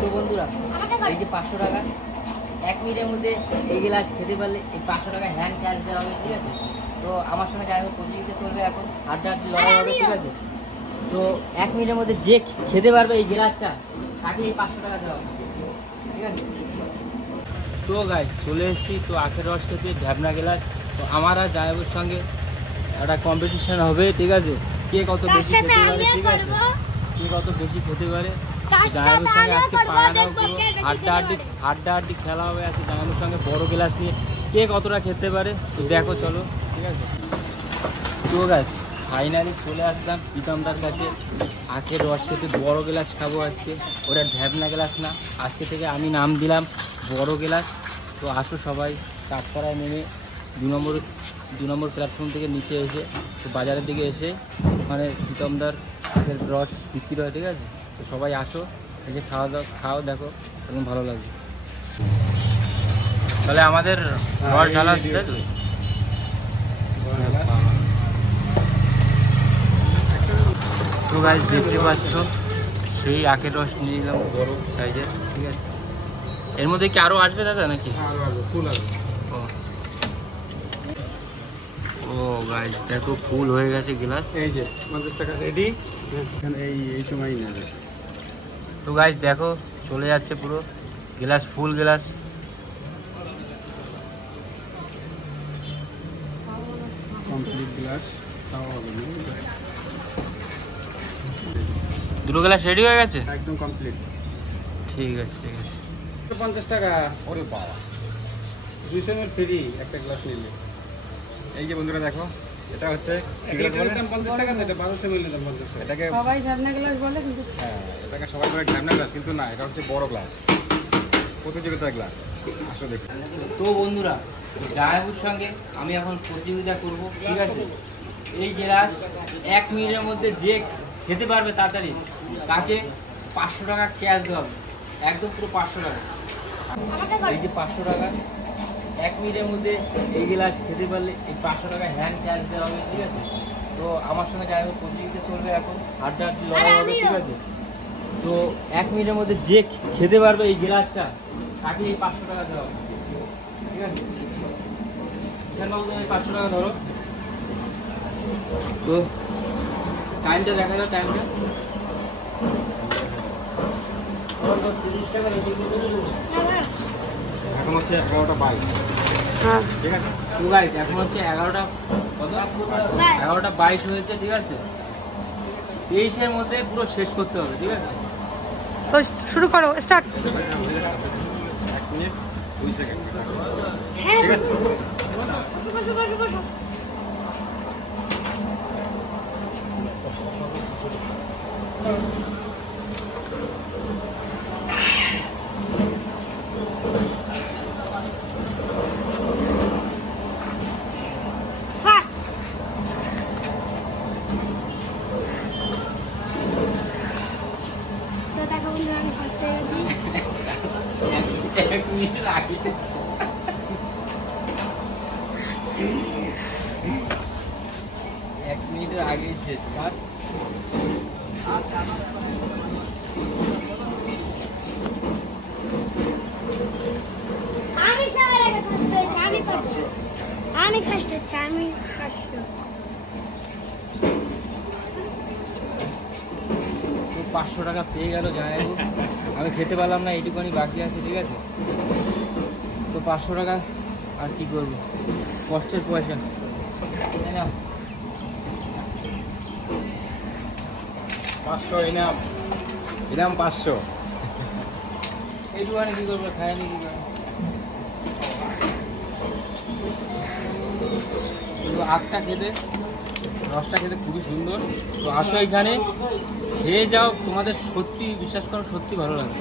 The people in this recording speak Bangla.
তো বন্ধুরা এই যে 500 টাকা 1 মিনিটের মধ্যে এই গ্লাস খেতে পারলে এই 500 টাকা হ্যান্ড ক্যাশ দেওয়া হবে, ঠিক আছে। তো আমার সঙ্গে যাই হোক প্রতিযোগিতা চলবে, এখন আড্ডাআড্ডি লড়াই হবে, ঠিক আছে। তো 1 মিনিটের মধ্যে যে খেতে পারবে এই গ্লাসটা তাকে এই 500 টাকা দেওয়া হবে, ঠিক আছে। তো গাইস চলে এসেছি তো আখের রস খেতে, ঢ্যাবনা গ্লাস। তো আমার আর জায়গের সঙ্গে একটা কম্পিটিশন হবে, ঠিক আছে। কে কত বেশি খেতে পারে, ঠিক আছে, কে কত বেশি খেতে পারে। জায়গের সঙ্গে আজকে আড্ডাআড্ডি খেলা হবে আজকে জায়গের সঙ্গে বড় গ্লাস নিয়ে, কে কতটা খেতে পারে তো দেখো, চলো, ঠিক আছে। তো গাইস ফাইনালি চলে আসলাম প্রীতমদার কাছে আখের রস খেতে। বড় গ্লাস খাবো আজকে, ওটা ঢ্যাবনা গ্লাস না, আজকে থেকে আমি নাম দিলাম বড় গ্লাস। তো আসো সবাই চাঁদপাড়ায় নেমে 2 নম্বর প্ল্যাটফর্ম থেকে নিচে এসে তো বাজারের দিকে এসে মানে প্রীতমদার আখের রস বিক্রি হয়, ঠিক আছে। তো সবাই আসো, এসে খাও দেখো, একদম ভালো লাগবে। তাহলে আমাদের রস ঢালা তো গাইস দেখতে পাচ্ছ সেই আখের রস নিয়ে নিলাম বড় সাইজের, ঠিক আছে। এর মধ্যে কি আরো আসবে দাদা নাকি? ও গাইস দেখো ফুল হয়ে গেছে গ্লাস, এই যে 50 টাকা রেডি, এই সময় নেবে। তো গাইস দেখো চলে যাচ্ছে পুরো গ্লাস, ফুল গ্লাস। কমপ্লিট গ্লাস খাওয়া হবে না, দুটো গ্লাস রেডি হয়ে গেছে একদম কমপ্লিট। ঠিক আছে ঠিক আছে। 50 টাকা ওরে বাবা, 200 ml ফ্রি একটা গ্লাস নিলে। এই যে বন্ধুরা দেখো, এটা হচ্ছে এটার দাম 50 টাকা, এটা 1200 ml দাম 50 টাকা। এটাকে সবাই ঢাবনা গ্লাস বলে, কিন্তু হ্যাঁ এটাকে সবাই বলে ঢাবনা গ্লাস, কিন্তু না, এটা হচ্ছে বড় গ্লাস, প্রতিযোগিতার গ্লাস। আসো দেখো। তো বন্ধুরা জায়বুর সঙ্গে আমি এখন প্রতিযোগিতা করব, ঠিক আছে। এই গ্লাস 1 মিনিটের মধ্যে যে খেতে পারবে তাড়াতাড়ি তাকে 500 টাকা ক্যাশ দেওয়া হবে, একদম পুরো 500 টাকা। এই যে 500 টাকা 1 মিনিটের মধ্যে এই গ্লাস খেতে পারলে এই 500 টাকা হ্যান্ড ক্যাশ দেওয়া হবে, ঠিক আছে। তো আমার সঙ্গে যাই হোক প্রতিযোগিতা চলবে, এখন আড্ডাআড্ডি লড়াই হবে, ঠিক আছে। তো 1 মিনিটের মধ্যে যে খেতে পারবে এই গ্লাসটা তাকে এই 500 টাকা দেওয়া হবে, ঠিক আছে। বাবু তুমি 500 টাকা ধরো। তো টাইমটা দেখা যাও, টাইমটা 30 টাকা রেডি করে দিন। এখন হচ্ছে 11টা 22, ঠিক আছে। তো গাইস এখন হচ্ছে 11টা কত, 11টা 22 হয়েছে, ঠিক আছে। 23-এর মধ্যে পুরো শেষ করতে হবে, ঠিক আছে। তো শুরু করো, স্টার্ট। 1 মিনিট 2 সেকেন্ড, ঠিক আছে। এক মিনিট আগে এক মিনিটের আগে শেষ কাজ। আমি ফার্স্ট হচ্ছে, আমি ফার্স্ট। 500 টাকা পেয়ে গেল জানাবো, আমি খেতে পারলাম না, এইটুকুনি বাকি আছে, ঠিক আছে। তো 500 টাকা আর কি করবো, কষ্টের পয়সা, তাই না। 500 ইনাম, ইনাম 500। এইটুকুনি কি করবো, খায়নি কি করবো। কিন্তু আখটা খেতে, রসটা খেতে খুবই সুন্দর। তো আসো এখানে খেয়ে যাও, তোমাদের সত্যি বিশ্বাস করো, সত্যি ভালো লাগবে।